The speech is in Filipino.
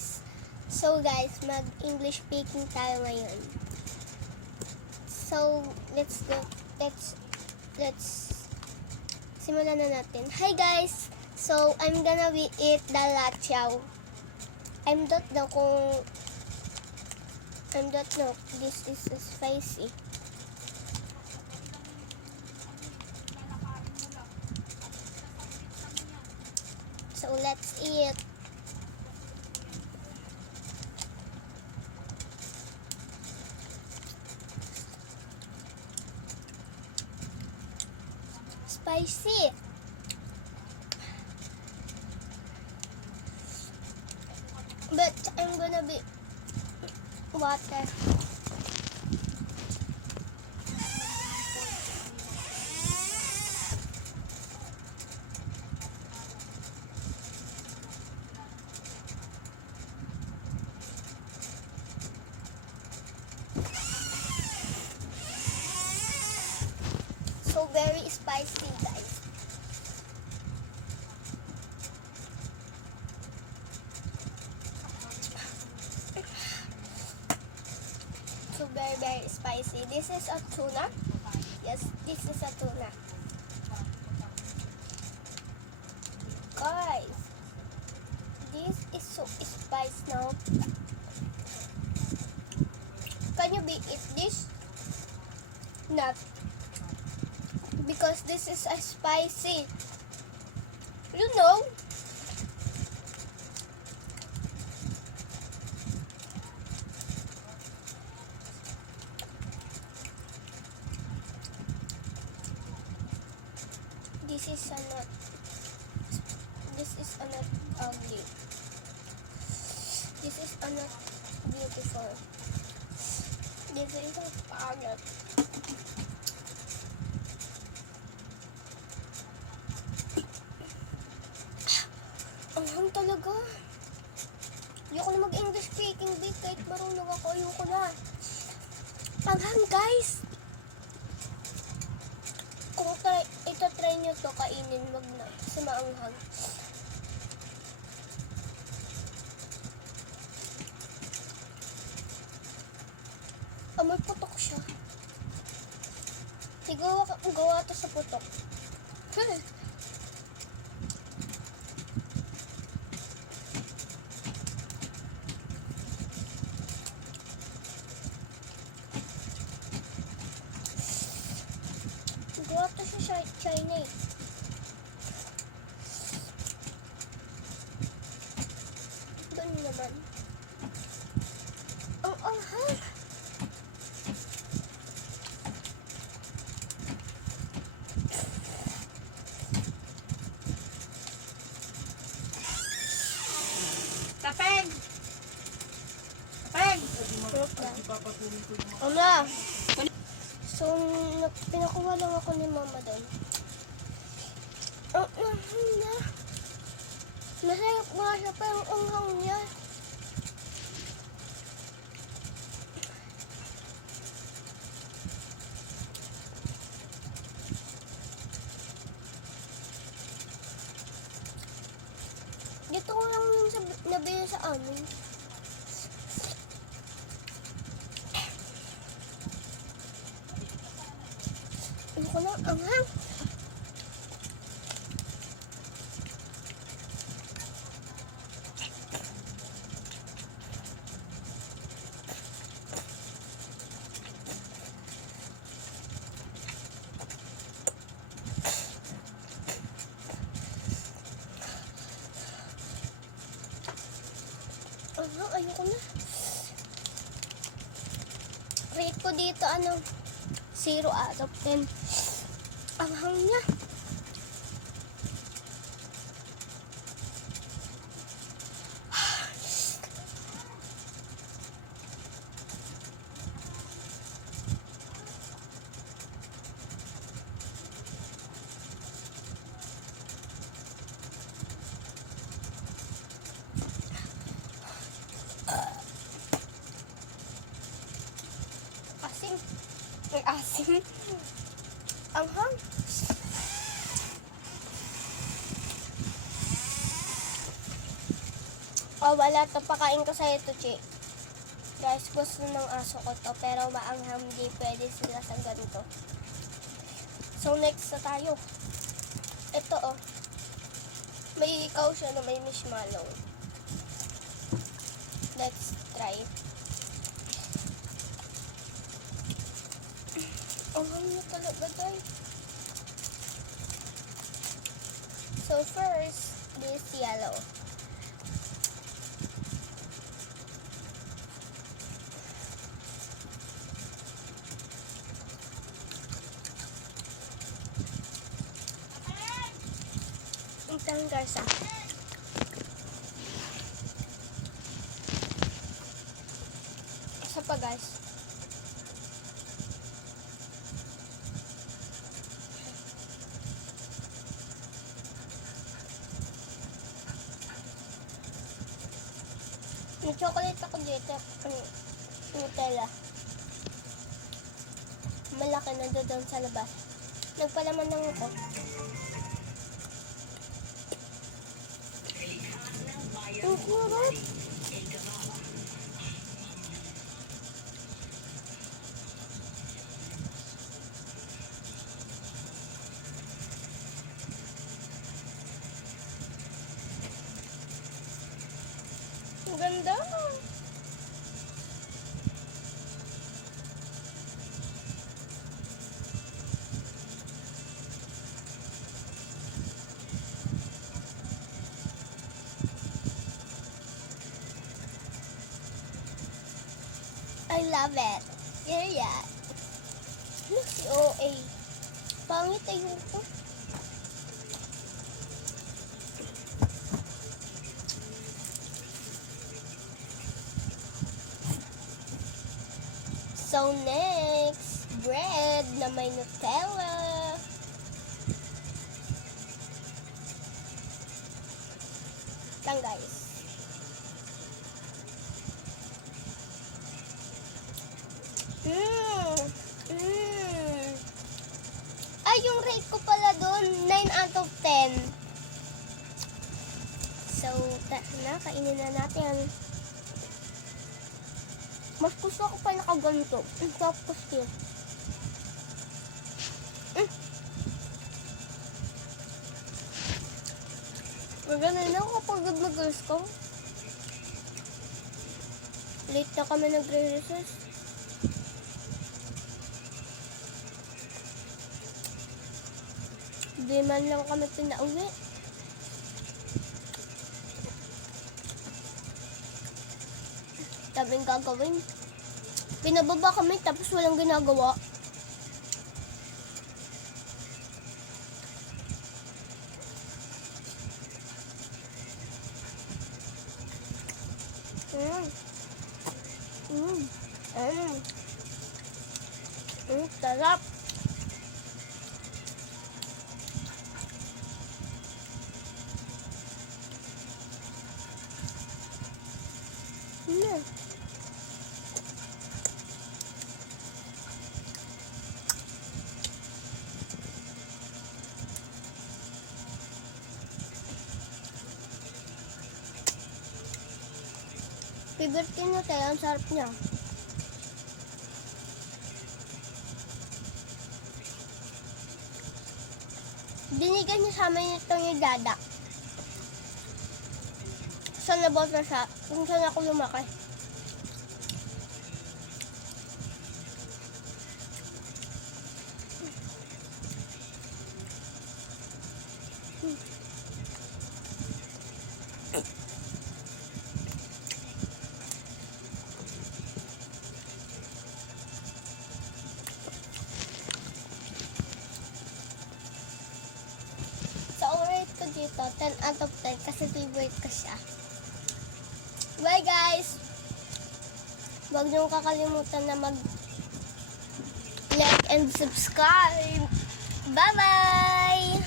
guys. So guys, mag-English speaking tayo ngayon. So, let's go. Let's simulan na natin. Hi guys. So, I'm gonna eat the lachaw. I don't know this is spicy. So, let's eat. Spicy. But I'm gonna be water. So very spicy, guys. So very spicy. This is a tuna. Yes, this is a tuna. Guys, this is so spicy now. Can you eat this? Not. Because this is a spicy. You know? This is not ugly. This is not beautiful. This is a palette. Anghang talaga. Ayoko na mag-English speaking bit kahit marunong ako. Ayoko na. Anghang, guys. Kung ito-try nyo to, kainin, wag na. Kasi maanghang. May putok siya. Siguro gawa to sa putok. Gawa to sa China. Doon naman. Ang anghang. Tapeng! Tapeng! Ama! So, pinakuha lang ako ni mama doon. Ang anghang niya. Masayap nga siya pa yung anghang niya. Dito ko lang yung nabili sa amin. Ano ko lang, anghang. Ayoko na. Rate ko dito, 0 out of 10. Anghang niya. May asim. Anghang. Oh, wala to. Pakain ko sa'yo to, Chi. Guys, gusto ng aso ko to. Pero maanghang, hindi pwede sila sa ganito. So, next na tayo. Ito, oh. May ikaw siya na may marshmallow. Let's try. Ang hangin talaga, guys. So, first, this yellow. Isang gasa. Isa pa, guys. May chocolate ako dito. Nutella. Malaki na doon sa labas. Nagpalaman lang ako. Ang sarap. Ang ganda. I love it. Yeah. Look, si OA. Pangit ayun ko. So next, bread na may Nutella. Lang guys. Ay, yung rate ko pala doon, 9 out of 10. So, kainin na natin. Mas gusto ko pa nakaganto. Ang sarap kasi. Magaling na ako kapag mag-girls ko. Late na kami nagre-recess. Di man lang kami pinauwi. Daming gagawin. Pinababa kami tapos walang ginagawa. Sarap. Favorite ko na tayo, ang sarap niya. Binigyan niya sa amin ito yung dada. Saan nabot na siya? Kung saan ako lumaki. Dito, 10 out of 10 kasi favorite ko siya. Bye guys! Huwag niyong kakalimutan na mag-like and subscribe. Bye-bye!